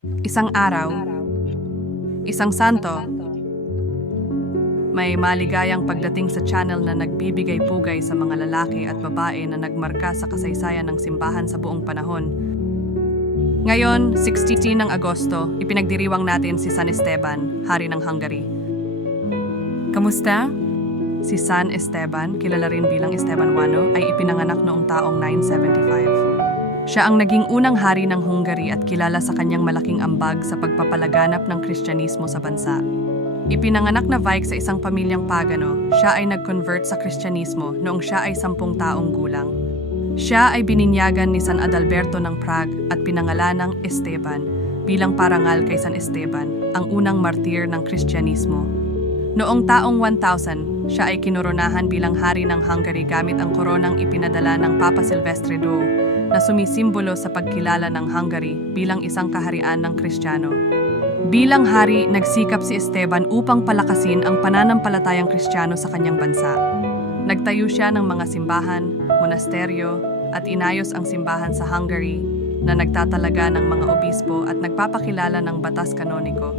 Isang araw, isang santo, may maligayang pagdating sa channel na nagbibigay pugay sa mga lalaki at babae na nagmarka sa kasaysayan ng simbahan sa buong panahon. Ngayon, 16 ng Agosto, ipinagdiriwang natin si San Esteban, hari ng Hungary. Kamusta? Si San Esteban, kilala rin bilang Esteban Wano, ay ipinanganak noong taong 975. Siya ang naging unang hari ng Hungary at kilala sa kanyang malaking ambag sa pagpapalaganap ng Kristyanismo sa bansa. Ipinanganak na Vike sa isang pamilyang pagano, siya ay nag-convert sa Kristyanismo noong siya ay sampung taong gulang. Siya ay bininyagan ni San Adalberto ng Prague at pinangalanang Esteban bilang parangal kay San Esteban, ang unang martir ng Kristyanismo. Noong taong 1000, siya ay kinoronahan bilang hari ng Hungary gamit ang koronang ipinadala ng Papa Silvestre II na sumisimbolo sa pagkilala ng Hungary bilang isang kaharian ng Kristiyano. Bilang hari, nagsikap si Esteban upang palakasin ang pananampalatayang Kristiyano sa kanyang bansa. Nagtayo siya ng mga simbahan, monasteryo, at inayos ang simbahan sa Hungary na nagtatalaga ng mga obispo at nagpapakilala ng batas kanoniko.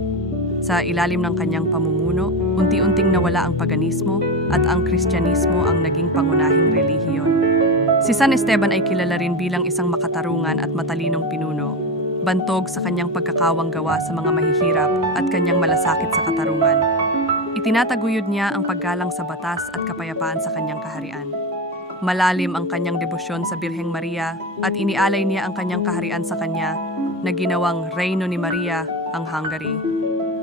Sa ilalim ng kanyang pamumuno, unti-unting nawala ang paganismo at ang Kristyanismo ang naging pangunahing relihiyon. Si San Esteban ay kilala rin bilang isang makatarungan at matalinong pinuno, bantog sa kanyang pagkakawang gawa sa mga mahihirap at kanyang malasakit sa katarungan. Itinataguyod niya ang paggalang sa batas at kapayapaan sa kanyang kaharian. Malalim ang kanyang debosyon sa Birheng Maria at inialay niya ang kanyang kaharian sa kanya na ginawang Reino ni Maria, ang Hungary.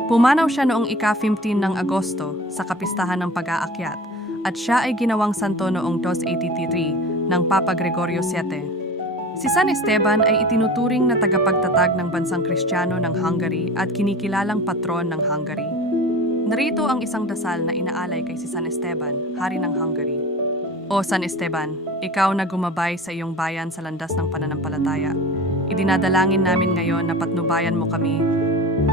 Pumanaw siya noong ika-15 ng Agosto sa kapistahan ng pag-aakyat at siya ay ginawang santo noong 283 ng Papa Gregorio VII. Si San Esteban ay itinuturing na tagapagtatag ng bansang Kristiyano ng Hungary at kinikilalang patron ng Hungary. Narito ang isang dasal na inaalay kay si San Esteban, hari ng Hungary. O San Esteban, ikaw na gumabay sa iyong bayan sa landas ng pananampalataya. Idinadalangin namin ngayon na patnubayan mo kami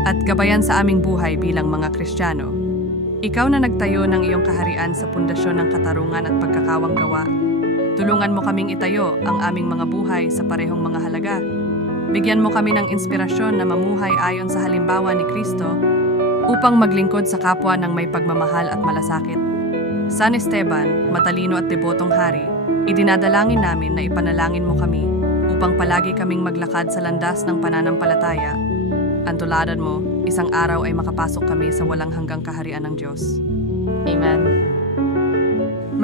at gabayan sa aming buhay bilang mga Kristiyano. Ikaw na nagtayo ng iyong kaharian sa pundasyon ng katarungan at pagkakawang gawa. Tulungan mo kaming itayo ang aming mga buhay sa parehong mga halaga. Bigyan mo kami ng inspirasyon na mamuhay ayon sa halimbawa ni Kristo upang maglingkod sa kapwa ng may pagmamahal at malasakit. San Esteban, matalino at debotong hari, idinadalangin namin na ipanalangin mo kami upang palagi kaming maglakad sa landas ng pananampalataya. Antuladan mo, isang araw ay makapasok kami sa walang hanggang kaharian ng Diyos.